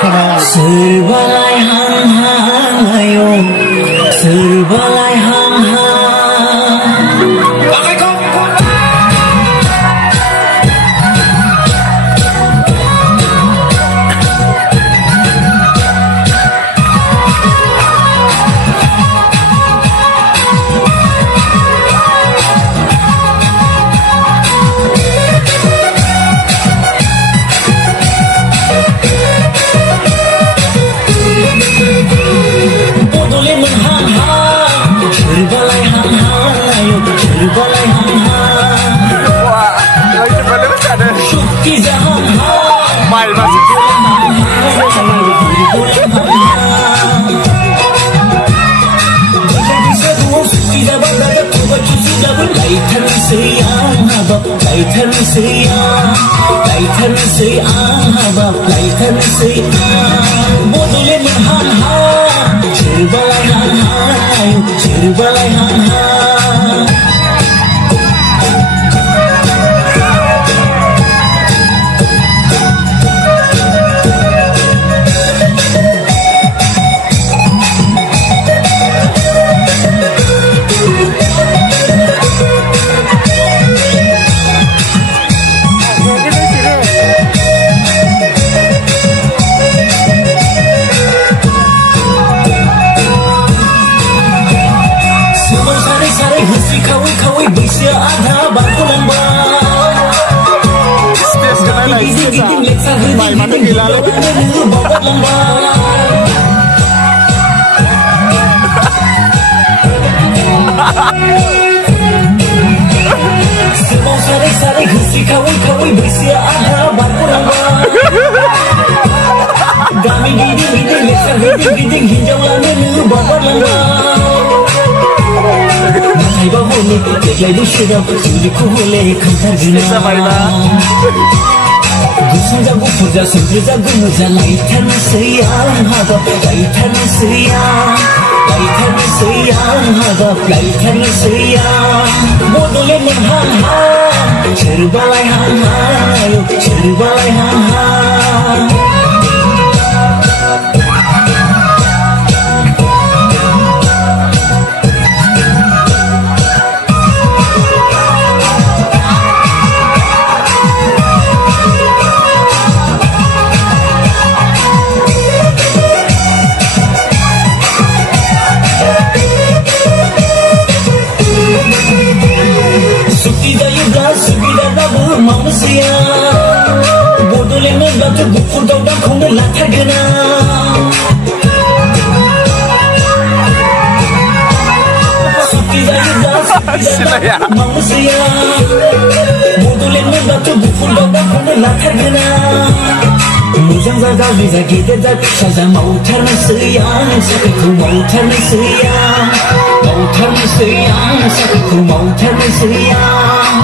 Serbalai hang-hang ayo, serbalai hang-hang. Pakai kompor. Serbalai hang-hang. Wah, lagi cepat macam mana? Syuki hang-hang. Mai masih. Serbalai hang-hang. Kawai bersih ada bangku lambat. Stres kena lagi. Mai mana gila le? Bawa lambat. Semua sare-sare bersih kawai bersih ada bangku lambat. Kami giding leksa giding hijau lalu bawa lambat. Iba boleh jadi sudah suliku boleh kantar gina. Gusang jago puja sendiri jago muja laitan sayang hadap laitan sayang hadap laitan sayang. Bodole menghang-hang serbalai hang-hang serbalai hang-hang. Manusia bodole membatu gufur daudang kau latar gena. Suki daya manusia bodole membatu gufur daudang kau latar gena. Mujang zaga bisa kita dah saja mau terna sayang sakiku mau terna sayang mau terna sayang sakiku mau terna sayang.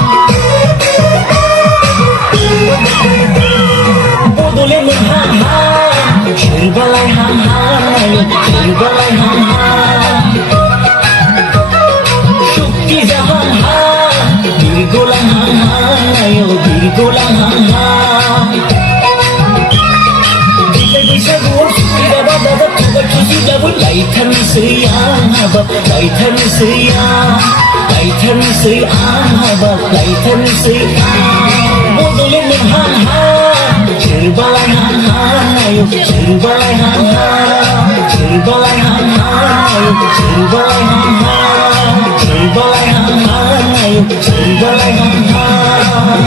Bodole menghang-hang serbalai hang-hang serbalai hang-hang. Syuki hang-hang diri golang hang-hang ayo diri golang hang-hang. Jika bisa gua syuki dapat tuba cuci dapat laitan sayang habab laitan sayang laitan sayang habab laitan sayang. Bodole menghang-hang serbalai hang-hang ayo serbalai hang-hang serbalai hang-hang ayo serbalai hang-hang serbalai hang-hang ayo serbalai hang-hang.